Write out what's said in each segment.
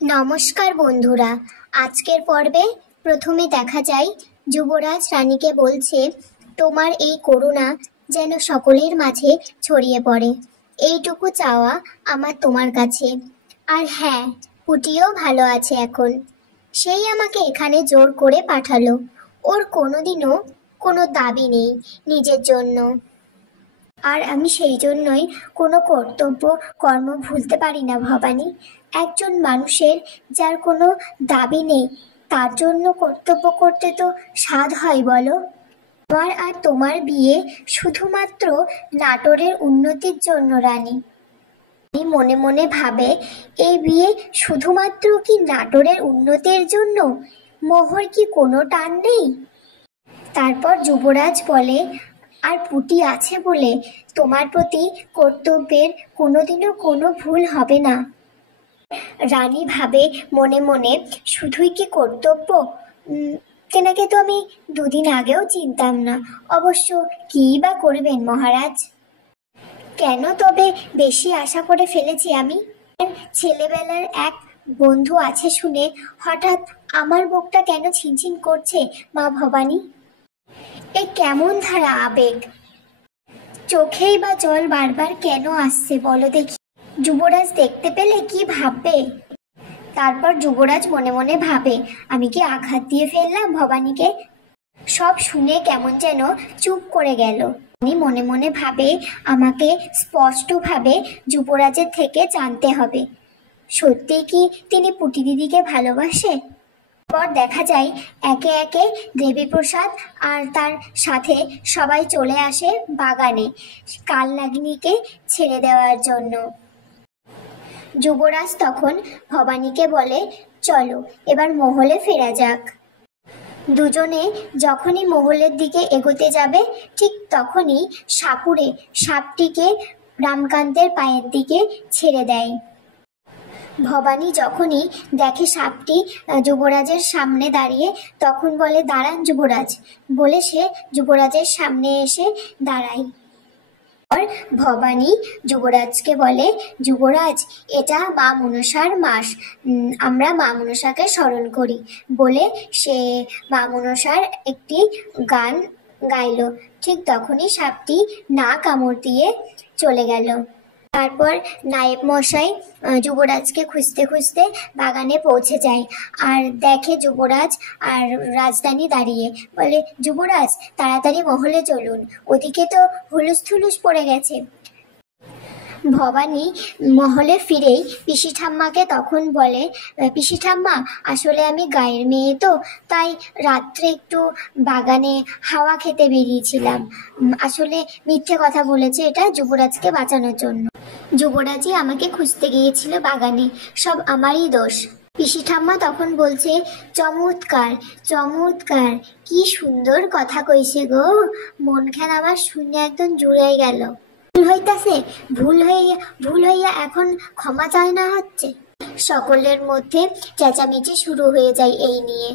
নমস্কার বন্ধুরা। আজকের পর্বে প্রথমে দেখা যায় যুবরাজ রানীকে বলছে, তোমার এই করুণা যেন সকলের মাঝে ছড়িয়ে পড়ে, এইটুকু চাওয়া আমার তোমার কাছে। আর হ্যাঁ, পুটিও ভালো আছে এখন। সেই আমাকে এখানে জোর করে পাঠালো। ওর কোনোদিনও কোনো দাবি নেই নিজের জন্য, আর আমি সেই জন্যই কোনো কর্তব্য কর্ম ভুলতে পারি না ভবানী। একজন মানুষের যার কোনো দাবি নেই, তার জন্য কর্তব্য করতে তো স্বাদ হয় বলো। আমার আর তোমার বিয়ে শুধুমাত্র নাটোরের উন্নতির জন্য রানী। মনে মনে ভাবে, এই বিয়ে শুধুমাত্র কি নাটোরের উন্নতির জন্য? মোহর কি কোনো টান নেই? তারপর যুবরাজ বলে, আর পুটি আছে বলে তোমার প্রতি কর্তব্যের কোনোদিনও কোনো ভুল হবে না। রানী ভাবে মনে মনে, শুধুই কি কর্তব্য? তেনাকে তো আমি দুদিন আগেও চিনতাম না। অবশ্য কী বা করবেন মহারাজ? কেন তবে বেশি আশা করে ফেলেছি আমি? ছেলেবেলার এক বন্ধু আছে শুনে হঠাৎ আমার বুকটা কেন ছিনছিন করছে মা ভবানী? এ কেমন ধারা আবেগ? চোখেই বা জল বারবার কেন আসছে বলো দেখি? যুবরাজ দেখতে পেলে কি ভাববে? তারপর যুবরাজ মনে মনে ভাবে, আমি কি আঘাত দিয়ে ফেললাম ভবানীকে? সব শুনে কেমন যেন চুপ করে গেল। উনি মনে মনে ভাবে, আমাকে স্পষ্টভাবে যুবরাজের থেকে জানতে হবে, সত্যি কি তিনি পুটি দিদিকে ভালোবাসে। পর দেখা যায় একে একে দেবীপ্রসাদ আর তার সাথে সবাই চলে আসে বাগানে কালনাগিনীকে ছেড়ে দেওয়ার জন্য। যুবরাজ তখন ভবানীকে বলে, চলো এবার মহলে ফেরা যাক। দুজনে যখনই মহলের দিকে এগোতে যাবে, ঠিক তখনই সাপুড়ে সাপটিকে রামকান্তের পায়ের দিকে ছেড়ে দেয়। ভবানী যখনই দেখে সাপটি যুবরাজের সামনে দাঁড়িয়ে, তখন বলে, দাঁড়ান যুবরাজ, বলে সে যুবরাজের সামনে এসে দাঁড়ায়। ভবানী যুবরাজকে বলে, যুবরাজ, এটা মা মনসার মাস, আমরা মা মনসাকে স্মরণ করি, বলে সে মা মনসার একটি গান গাইল। ঠিক তখনই সাপটি না কামড় দিয়ে চলে গেল। তারপর নায়েব মশাই যুবরাজকে খুঁজতে খুঁজতে বাগানে পৌঁছে যায়, আর দেখে যুবরাজ আর রাজধানী দাঁড়িয়ে। বলে, যুবরাজ, তাড়াতাড়ি মহলে চলুন, ওদিকে তো হুলুস থুলুস পড়ে গেছে। ভবানী মহলে ফিরেই পিসি ঠাম্মাকে তখন বলে, পিসি ঠাম্মা, আসলে আমি গায়ের মেয়ে তো, তাই রাত্রে একটু বাগানে হাওয়া খেতে বেরিয়েছিলাম। আসলে মিথ্যে কথা বলেছে এটা যুবরাজকে বাঁচানোর জন্য। যুবরাজই আমাকে খুঁজতে গিয়েছিল বাগানে, সব আমারই দোষ। পিসি ঠাম্মা তখন বলছে, চমৎকার চমৎকার, কি সুন্দর কথা কইছে গো, মনখান আমার শুনে একদম জুড়াই গেল। ভুল হইতাছে, ভুল হইয়া এখন ক্ষমা চায় না হচ্ছে। সকলের মধ্যে চেঁচামেচি শুরু হয়ে যায় এই নিয়ে।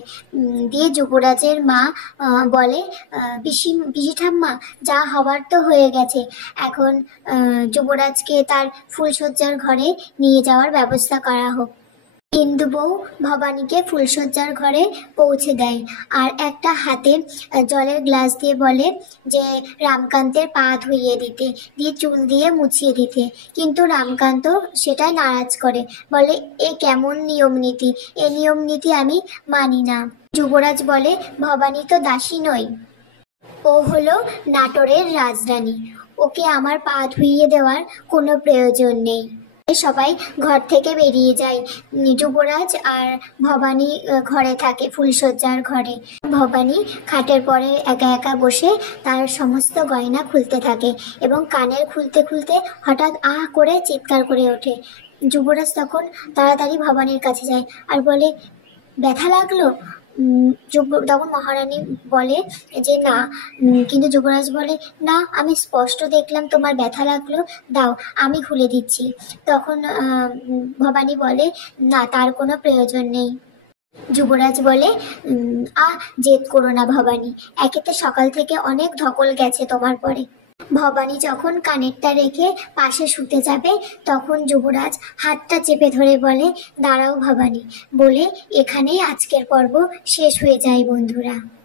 দিয়ে যুবরাজের মা বলে, পিসি ঠাম্মা, যা হবার তো হয়ে গেছে, এখন যুবরাজকে তার ফুলশয্যার ঘরে নিয়ে যাওয়ার ব্যবস্থা করা হোক। ইন্দু বউ ভবানীকে ফুলশয্যার ঘরে পৌঁছে দেয়, আর একটা হাতে জলের গ্লাস দিয়ে বলে যে রামকান্তের পা ধুইয়ে দিতে, দিয়ে চুল দিয়ে মুছিয়ে দিতে। কিন্তু রামকান্ত সেটাই নারাজ করে, বলে, এ কেমন নিয়ম নীতি? এ নিয়ম নীতি আমি মানি না। যুবরাজ বলে, ভবানী তো দাসী নয়, ও হলো নাটোরের রাজরানী, ওকে আমার পা ধুইয়ে দেওয়ার কোনো প্রয়োজন নেই। সবাই ঘর থেকে বেরিয়ে যায়। যুবরাজ আর ভবানী ঘরে থাকে, ফুলশয্যার ঘরে। ভবানী খাটের পরে একা একা বসে তার সমস্ত গয়না খুলতে থাকে, এবং কানের খুলতে খুলতে হঠাৎ আহ করে চিৎকার করে ওঠে। যুবরাজ তখন তাড়াতাড়ি ভবানীর কাছে যায় আর বলে, ব্যথা লাগলো? তখন মহারানী বলে যে না, কিন্তু যুবরাজ বলে, না, আমি স্পষ্ট দেখলাম তোমার ব্যথা লাগলো, দাও আমি খুলে দিচ্ছি। তখন ভবানী বলে, না, তার কোনো প্রয়োজন নেই। যুবরাজ বলে, জেদ করো না ভবানী, একেতে সকাল থেকে অনেক ধকল গেছে তোমার পরে, ভবানী যখন কানেরটা রেখে পাশে শুতে যাবে তখন যুবরাজ হাতটা চেপে ধরে বলে, দাঁড়াও ভবানী, বলে এখানেই আজকের পর্ব শেষ হয়ে যায় বন্ধুরা।